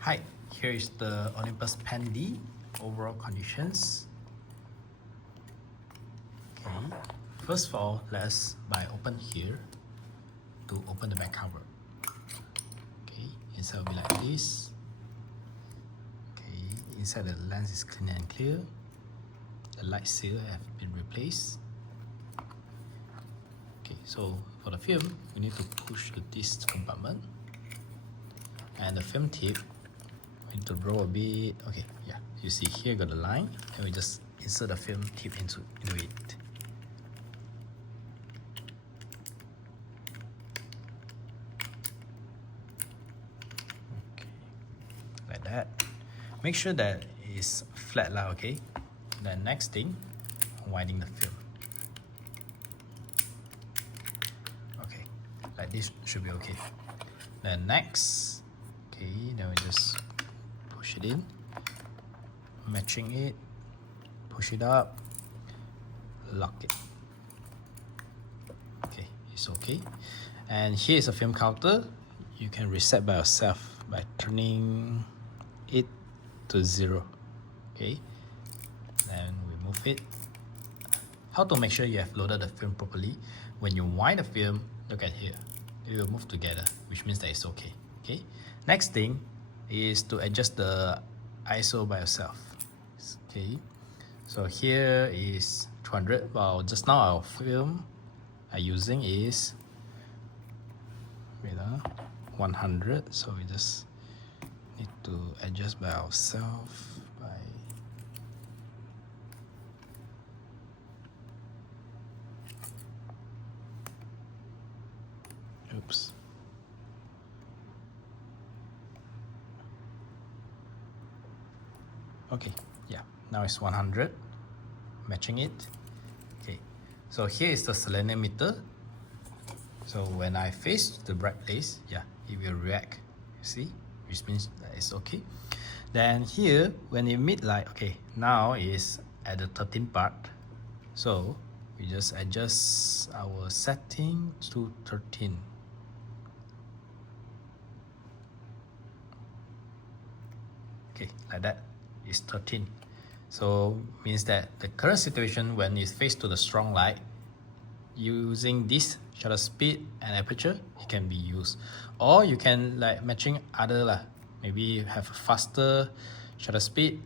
Hi, here is the Olympus Pen D overall conditions. Okay, first of all, let's open here to open the back cover. Okay, inside will be like this. Okay, inside the lens is clean and clear. The light seal have been replaced. Okay, so for the film, we need to push this compartment, and the film tip we need to roll a bit. Okay, yeah, you see here got the line, and we just insert the film tip into it. Okay, like that. Make sure that it's flat lah, okay? The next thing, winding the film. Okay, like this should be okay. Then next, okay, then we just push it in, matching it, push it up, lock it. Okay, it's okay. And here is a film counter. You can reset by yourself by turning it to 0. Okay, then we move it. How to make sure you have loaded the film properly? When you wind the film, look at here, it will move together, which means that it's okay. Okay, next thing is to adjust the ISO by yourself. Okay, so here is 200. Well, just now our film I'm using is 100, so we just need to adjust by ourselves by oops. Okay, yeah, now it's 100, matching it. Okay, so here is the selenium meter. So when I face the bright place, yeah, it will react, you see, which means that it's okay. Then here, when it mid light, okay, now is at the 13th part. So we just adjust our setting to 13. Okay, like that is 13. So means that the current situation when it's faced to the strong light, using this shutter speed and aperture, it can be used. Or you can like matching other lah. Maybe have a faster shutter speed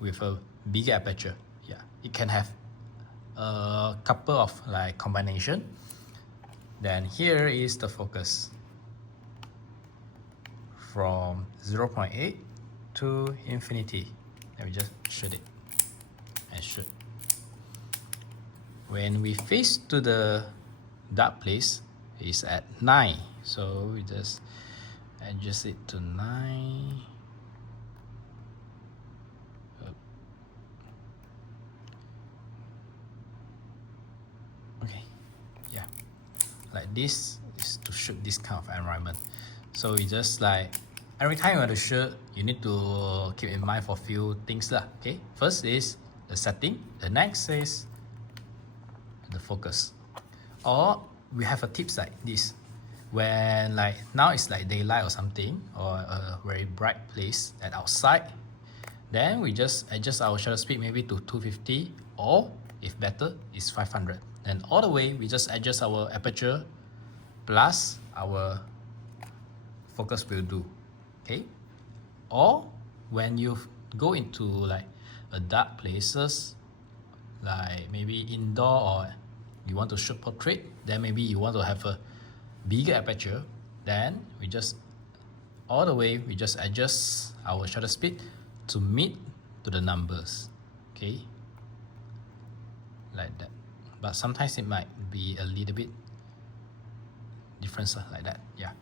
with a bigger aperture. Yeah, it can have a couple of like combination. Then here is the focus from 0.8 to infinity. Let me just shoot it and shoot. When we face to the dark place, it's at 9. So we just adjust it to 9. Okay, yeah. Like this is to shoot this kind of environment. So we just like, every time you want to shoot, you need to keep in mind for a few things lah. Okay, first is the setting. The next is the focus. Or we have a tips like this. When like now it's like daylight or something, or a very bright place at outside, then we just adjust our shutter speed maybe to 250, or if better is 500. And all the way we just adjust our aperture plus our focus will do. Okay, or when you go into like a dark places, like maybe indoor, or you want to shoot portrait, then maybe you want to have a bigger aperture, then we just all the way we just adjust our shutter speed to meet to the numbers. Okay, like that. But sometimes it might be a little bit different like that. Yeah,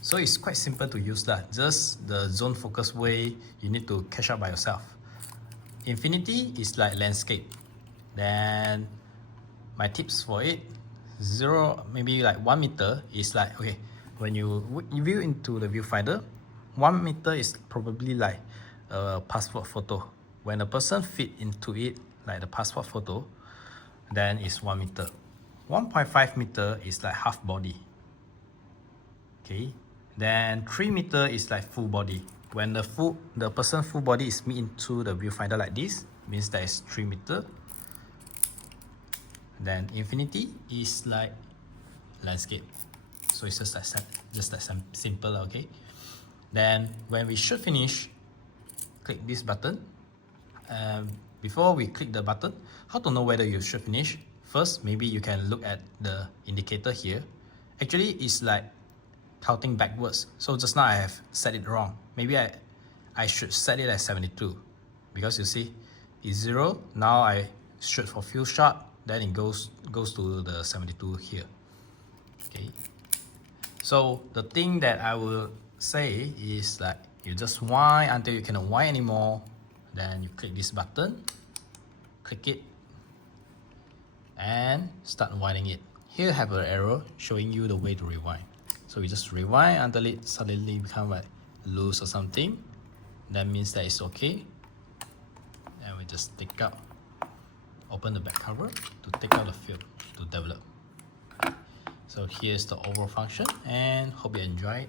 so it's quite simple to use that. Just the zone focus way you need to catch up by yourself. Infinity is like landscape. Then my tips for it, 0, maybe like 1 meter is like, okay, when you view into the viewfinder, 1 meter is probably like a passport photo. When a person fit into it, like the passport photo, then it's 1 meter. 1.5 meter is like half body. Okay, Then 3 meter is like full body. When the person full body is meet into the viewfinder like this, means that is 3 meter. Then infinity is like landscape. So it's just that simple, okay? Then when we should finish, click this button. Before we click the button, how to know whether you should finish? First, maybe you can look at the indicator here. Actually, it's like counting backwards. So just now I have set it wrong. Maybe I should set it at 72, because you see it's 0. Now I shoot for few shot, then it goes to the 72 here. Okay. So the thing that I will say is that you just wind until you cannot wind anymore. Then you click this button, click it, and start winding it. Here I have an arrow showing you the way to rewind. So we just rewind until it suddenly become like loose or something. That means that it's okay. And we just take out, open the back cover to take out the film to develop. So here's the overall function, and hope you enjoy it.